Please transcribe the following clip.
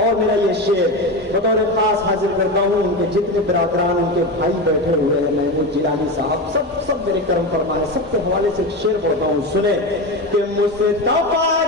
और मेरा ये शेर बतौर खास हाजिर करता हूँ, उनके जितने बिरादरान, उनके भाई बैठे हुए हैं, महमूद जिलानी साहब, सब मेरे कर्म फरमा है, सबके हवाले से शेर पढ़ता हूँ, सुने कि मुस्तफा